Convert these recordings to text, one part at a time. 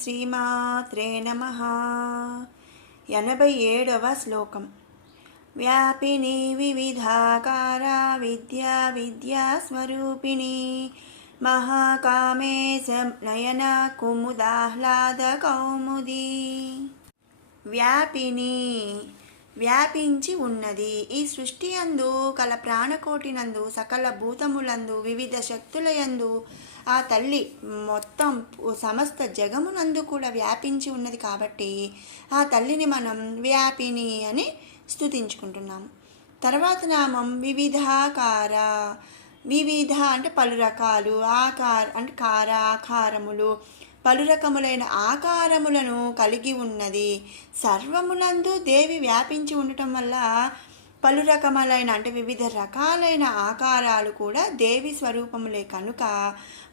శ్రీమాత్రే నమః. 87వ శ్లోకం. వ్యాపిని వివిధాకారా విద్యా విద్యాస్వరూపిణి మహాకామేశ నయన కుముదాహ్లాద కౌముది. వ్యాపిని వ్యాపించి ఉన్నది. ఈ సృష్టి యందు కల ప్రాణకోటినందు సకల భూతములందు వివిధ శక్తులయందు ఆ తల్లి మొత్తం సమస్త జగమునందు కూడా వ్యాపించి ఉన్నది. కాబట్టి ఆ తల్లిని మనం వ్యాపిని అని స్తుతించుకుంటున్నాము. తర్వాత నామం వివిధాకార. వివిధ అంటే పలు రకాలు, ఆకార అంటే ఆకారములు, పలు రకములైన ఆకారములను కలిగి ఉన్నది. సర్వములందు దేవి వ్యాపించి ఉండటం వల్ల పలు రకములైన అంటే వివిధ రకాలైన ఆకారాలు కూడా దేవి స్వరూపములే కనుక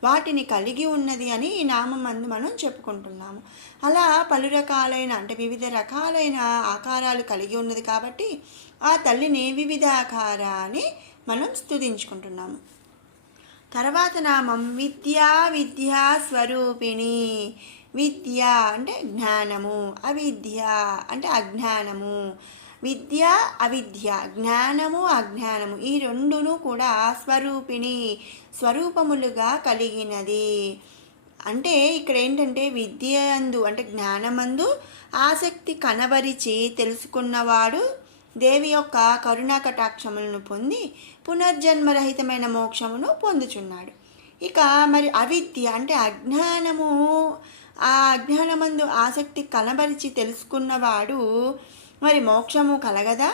వాటిని కలిగి ఉన్నది అని ఈ నామందు మనం చెప్పుకుంటున్నాము. అలా పలు రకాలైన అంటే వివిధ రకాలైన ఆకారాలు కలిగి ఉన్నది కాబట్టి ఆ తల్లిని వివిధాకార అని మనం స్తుతించుకుంటున్నాము. తర్వాత నామం విద్యా విద్యా స్వరూపిణి. విద్య అంటే జ్ఞానము, అవిద్య అంటే అజ్ఞానము. విద్య అవిద్య, జ్ఞానము అజ్ఞానము ఈ రెండును కూడా స్వరూపిణి స్వరూపములుగా కలిగినది. అంటే ఇక్కడ ఏంటంటే విద్య అందు అంటే జ్ఞానమందు ఆసక్తి కనబరిచి తెలుసుకున్నవాడు దేవి యొక్క కరుణా కటాక్షములను పొంది పునర్జన్మరహితమైన మోక్షమును పొందుచున్నాడు. ఇక మరి అవిద్య అంటే అజ్ఞానము, ఆ అజ్ఞానమందు ఆసక్తి కనబరిచి తెలుసుకున్నవాడు మరి మోక్షము కలగదా?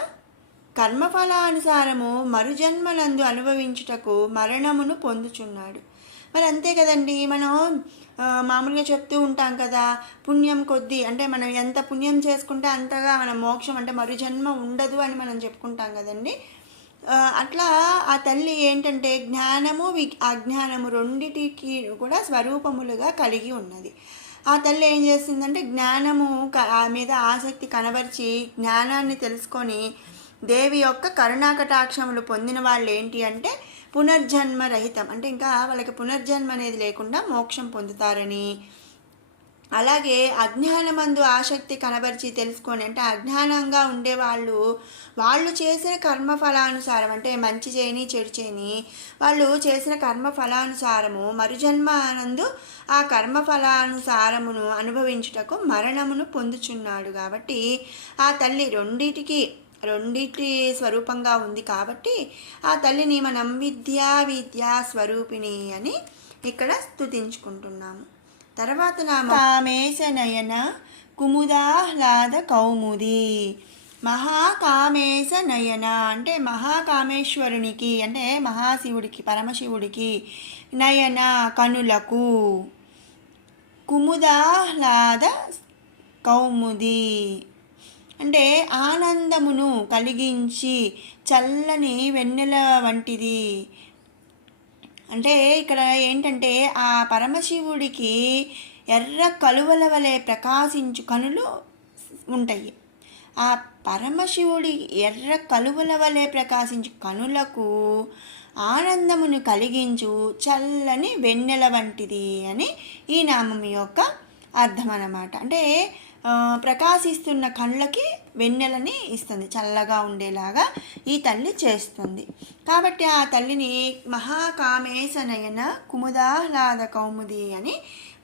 కర్మఫలానుసారము మరుజన్మలందు అనుభవించుటకు మరణమును పొందుచున్నాడు. మరి అంతే కదండి. మనం మామూలుగా చెప్తూ ఉంటాం కదా, పుణ్యం కొద్దీ అంటే మనం ఎంత పుణ్యం చేసుకుంటే అంతగా మన మోక్షం అంటే మరుజన్మ ఉండదు అని మనం చెప్పుకుంటాం కదండి. అట్లా ఆ తల్లి ఏంటంటే జ్ఞానము అజ్ఞానము రెండిటికి కూడా స్వరూపములుగా కలిగి ఉన్నది. ఆ తల్లి ఏం చేస్తుందంటే జ్ఞానము మీద ఆసక్తి కనబరిచి జ్ఞానాన్ని తెలుసుకొని దేవి యొక్క కరుణాకటాక్షములు పొందిన వాళ్ళు ఏంటి అంటే పునర్జన్మ రహితం అంటే ఇంకా వాళ్ళకి పునర్జన్మ అనేది లేకుండా మోక్షం పొందుతారని, అలాగే అజ్ఞానమందు ఆసక్తి కనబరిచి తెలుసుకొని అంటే అజ్ఞానంగా వాళ్ళు చేసిన కర్మఫలానుసారం అంటే మంచి చేయని చెడు చేయని వాళ్ళు చేసిన కర్మఫలానుసారము మరుజన్మానందు ఆ కర్మఫలానుసారమును అనుభవించుటకు మరణమును పొందుచున్నాడు. కాబట్టి ఆ తల్లి రెండిటి స్వరూపంగా ఉంది. కాబట్టి ఆ తల్లిని మనం విద్యా స్వరూపిణి అని ఇక్కడ స్తుతించుకుంటున్నాము. తర్వాత నామ కామేశ నయన కుముదాహ్లాద కౌముది. మహాకామేశ నయన అంటే మహాకామేశ్వరునికి అంటే మహాశివుడికి పరమశివుడికి నయన కనులకు, కుముదాహ్లాద కౌముది అంటే ఆనందమును కలిగించి చల్లని వెన్నెల వంటిది. అంటే ఇక్కడ ఏంటంటే ఆ పరమశివుడికి ఎర్ర కలువల వలె ప్రకాశించు కనులు ఉంటాయి. ఆ పరమశివుడి ఎర్ర కలువల వలె ప్రకాశించు కనులకు ఆనందమును కలిగించు చల్లని వెన్నెల వంటిది అని ఈ నామం యొక్క అర్థం అన్నమాట. అంటే ప్రకాశిస్తున్న కళ్ళకి వెన్నెలని ఇస్తుంది, చల్లగా ఉండేలాగా ఈ తల్లి చేస్తుంది. కాబట్టి ఆ తల్లిని మహాకామేశ నయన కుముదాహ్లాద కౌముది అని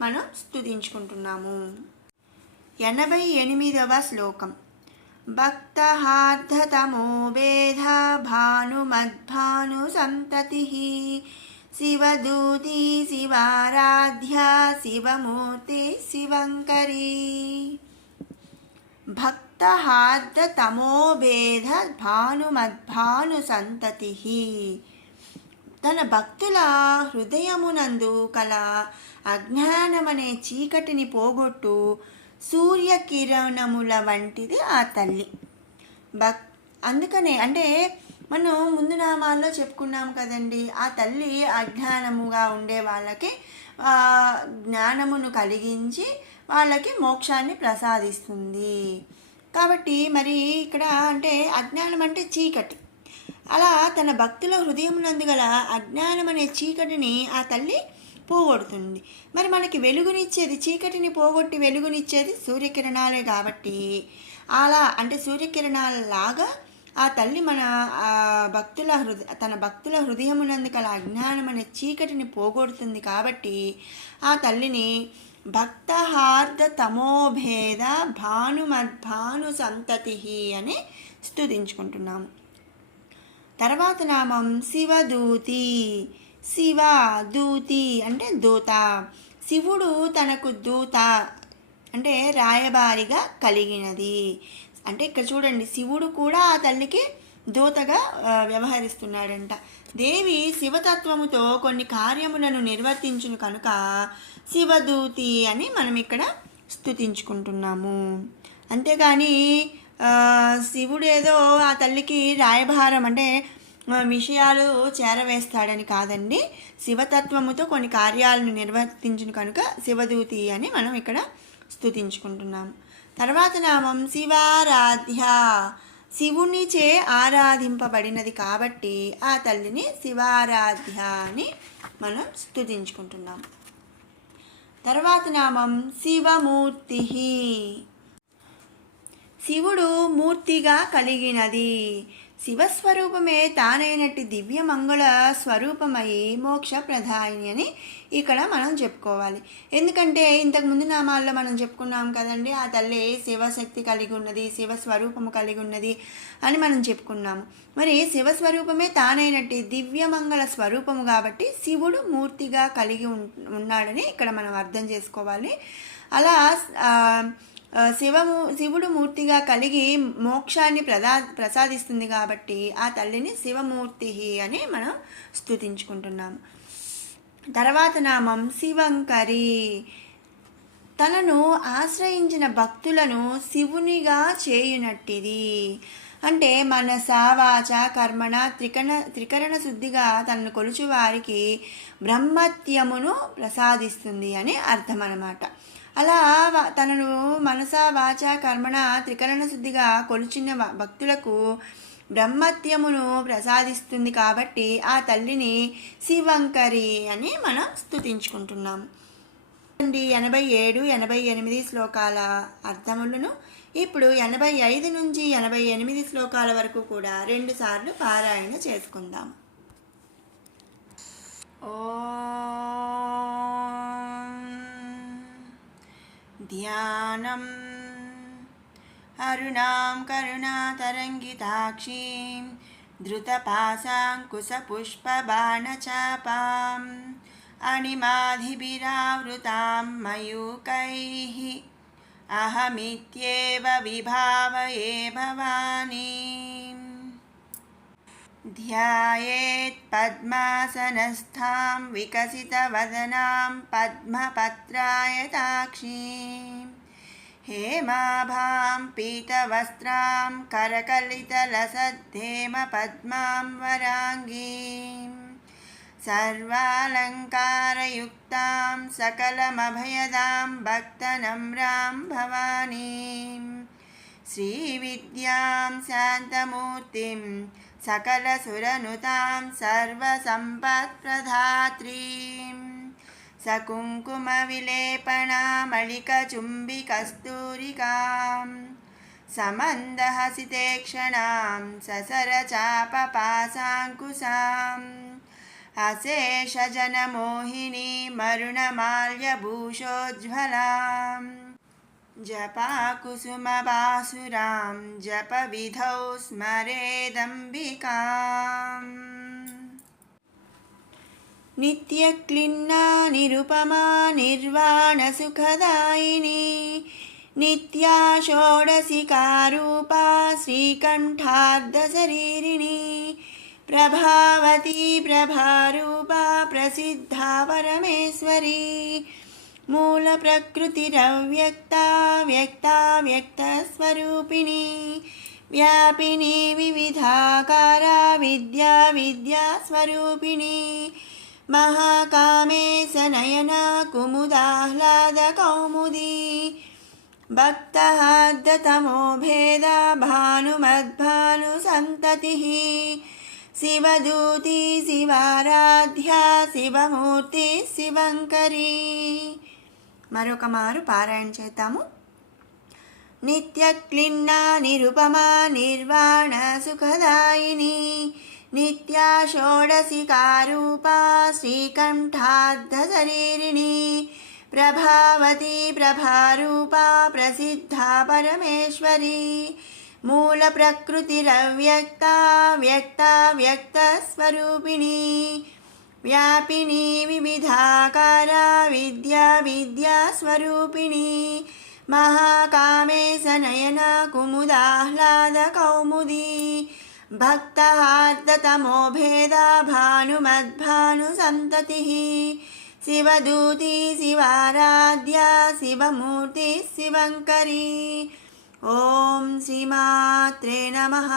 మనం స్తుతించుకుంటున్నాము. 88వ శ్లోకం. భక్తహార్ధతమో వేద భానుమద్భాను సంతతి శివదూతి శివారాధ్య శివమూర్తి శివంకరీ. భక్తహార్ద తమోభేద భానుమద్భాను సంతతి తన భక్తుల హృదయమునందు కల అజ్ఞానమనే చీకటిని పోగొట్టు సూర్యకిరణముల వంటిది ఆ తల్లి. అందుకనే అంటే మనం ముందు నామాల్లో చెప్పుకున్నాం కదండి, ఆ తల్లి అజ్ఞానముగా ఉండే వాళ్ళకి జ్ఞానమును కలిగించి వాళ్ళకి మోక్షాన్ని ప్రసాదిస్తుంది. కాబట్టి మరి ఇక్కడ అంటే అజ్ఞానం అంటే చీకటి, అలా తన భక్తుల హృదయమునందు గల అజ్ఞానం అనే చీకటిని ఆ తల్లి పోగొడుతుంది. మరి మనకి వెలుగునిచ్చేది, చీకటిని పోగొట్టి వెలుగునిచ్చేది సూర్యకిరణాలే కాబట్టి అలా అంటే సూర్యకిరణాలలాగా ఆ తల్లి మన తన భక్తుల హృదయమునందు కల అజ్ఞానం అనే చీకటిని పోగొడుతుంది కాబట్టి ఆ తల్లిని భక్తహార్ద తమోభేద భానుమద్భాను సంతతి అని స్తుతించుకుంటున్నాము. తర్వాత నామం శివదూతి. శివ దూతి అంటే దూత. శివుడు తనకు దూత అంటే రాయబారిగా కలిగినది. అంటే ఇక్కడ చూడండి, శివుడు కూడా ఆ తల్లికి దూతగా వ్యవహరిస్తున్నాడంట. దేవి శివతత్వముతో కొన్ని కార్యములను నిర్వర్తించును కనుక శివదూతి అని మనం ఇక్కడ స్తుతించుకుంటున్నాము. అంతేగాని శివుడు ఏదో ఆ తల్లికి రాయభారం అంటే విషయాలు చేరవేస్తాడని కాదండి. శివతత్వముతో కొన్ని కార్యాలను నిర్వర్తించును కనుక శివదూతి అని మనం ఇక్కడ స్తుతించుకుంటున్నాము. తర్వాత నామం శివారాధ్య. శివునిచే ఆరాధింపబడినది కాబట్టి ఆ తల్లిని శివారాధ్య అని మనం స్తుతించుకుంటున్నాం. తర్వాత నామం శివమూర్తి. శివుడు మూర్తిగా కలిగినది. శివస్వరూపమే తానైనట్టి దివ్యమంగళ స్వరూపమై మోక్ష ప్రధాయిని అని ఇక్కడ మనం చెప్పుకోవాలి. ఎందుకంటే ఇంతకుముందు నామాల్లో మనం చెప్పుకున్నాం కదండి, ఆ తల్లి శివశక్తి కలిగి ఉన్నది, శివస్వరూపము కలిగి ఉన్నది అని మనం చెప్పుకున్నాము. మరి శివస్వరూపమే తానైనట్టి దివ్యమంగళ స్వరూపము కాబట్టి శివుడు మూర్తిగా కలిగి ఉన్నాడని ఇక్కడ మనం అర్థం చేసుకోవాలి. అలా శివుడు మూర్తిగా కలిగి మోక్షాన్ని ప్రసాదిస్తుంది కాబట్టి ఆ తల్లిని శివమూర్తి అని మనం స్తుతించుకుంటున్నాము. తర్వాత నామం శివంకరి. తనను ఆశ్రయించిన భక్తులను శివునిగా చేయునట్టిది. అంటే మనస వాచ కర్మణ త్రికరణ శుద్ధిగా తనను కొలుచు వారికి బ్రహ్మత్యమును ప్రసాదిస్తుంది అని అర్థం అన్నమాట. అలా తనను మనస వాచ కర్మణ త్రికరణ శుద్ధిగా కొలుచిన భక్తులకు బ్రహ్మత్యమును ప్రసాదిస్తుంది కాబట్టి ఆ తల్లిని శివంకరి అని మనం స్తుతించుకుంటున్నాం. 87, 88 శ్లోకాల అర్థములను ఇప్పుడు 85 నుంచి 88 శ్లోకాల వరకు కూడా 2 సార్లు పారాయణ చేసుకుందాం. ధ్యానం అరుణాం కరుణాతరంగితాక్షీం ధృతపాశాంకుశపుష్పబాణచాపాం అణిమాధిభిరావృతాం మయూకైః అహమిత్యేవ విభావయే భవానీం. ధ్యాయేత్ పద్మాసనస్థాం వికసితవదనాం పద్మపత్రాయతాక్షీం హేమాభాం పీతవస్త్రాం కరకలితలసద్ధేమ పద్మాం వరాంగీం సర్వాలంకారయుక్తాం సకలమభయదాం భక్తనమ్రాం భవానీం శ్రీవిద్యాం శాంతమూర్తిం సకలసురనుతాం సర్వసంపత్ప్రదాత్రీం సకుంకుమవిలేపనామళికచుంబికస్తూరికాం సమందహసితేక్షణాం ససరచాపపాశాంకుశాం అశేషజనమోహినీ మరుణమాల్యభూషోజ్వలాం జపాకుసుమబాసురాం జపవిధౌ స్మరేదంబికాం. నిత్యక్లిన్నా నిరుపమా నిర్వాణసుఖదాయిని నిత్యా షోడశికారూపా శ్రీకంఠార్ధశరీరిణి ప్రభావతీ ప్రభారూపా ప్రసిద్ధా పరమేశ్వరీ మూల ప్రకృతిరవ్యక్తా వ్యక్తా వ్యక్తస్వరూపిణి వ్యాపిని వివిధాకారా విద్యా విద్యాస్వరూపిణి మహాకామేశ నయనా కుముదాహ్లాద కౌముదీ భక్తహార్దతమో భేద భానుమద్భాను సంతతి శివదూతి శివారాధ్య శివమూర్తి శివంకరీ. మరొక మారు పారాయణ చేద్దాము. నిత్యక్లిన్నా నిరుపమా నిర్వాణ సుఖదాయిని నిత్యా షోడశికారూపా శ్రీకంఠార్ధశరీరిణి ప్రభావతి ప్రభారూపా ప్రసిద్ధా పరమేశ్వరీ మూల ప్రకృతిరవ్యక్తా వ్యక్తా వ్యక్తస్వరూపిణి వ్యాపిని వివిధాకారా విద్యా విద్యాస్వరూపిణి మహాకామేశనయన కుముదాహ్లాద కౌముదీ భక్తహార్దతమో భేదా భానుమద్భాను సంతతి శివదూతి శివారాధ్య శివమూర్తి శివంకరీ. ఓం శ్రీమాత్రే నమః.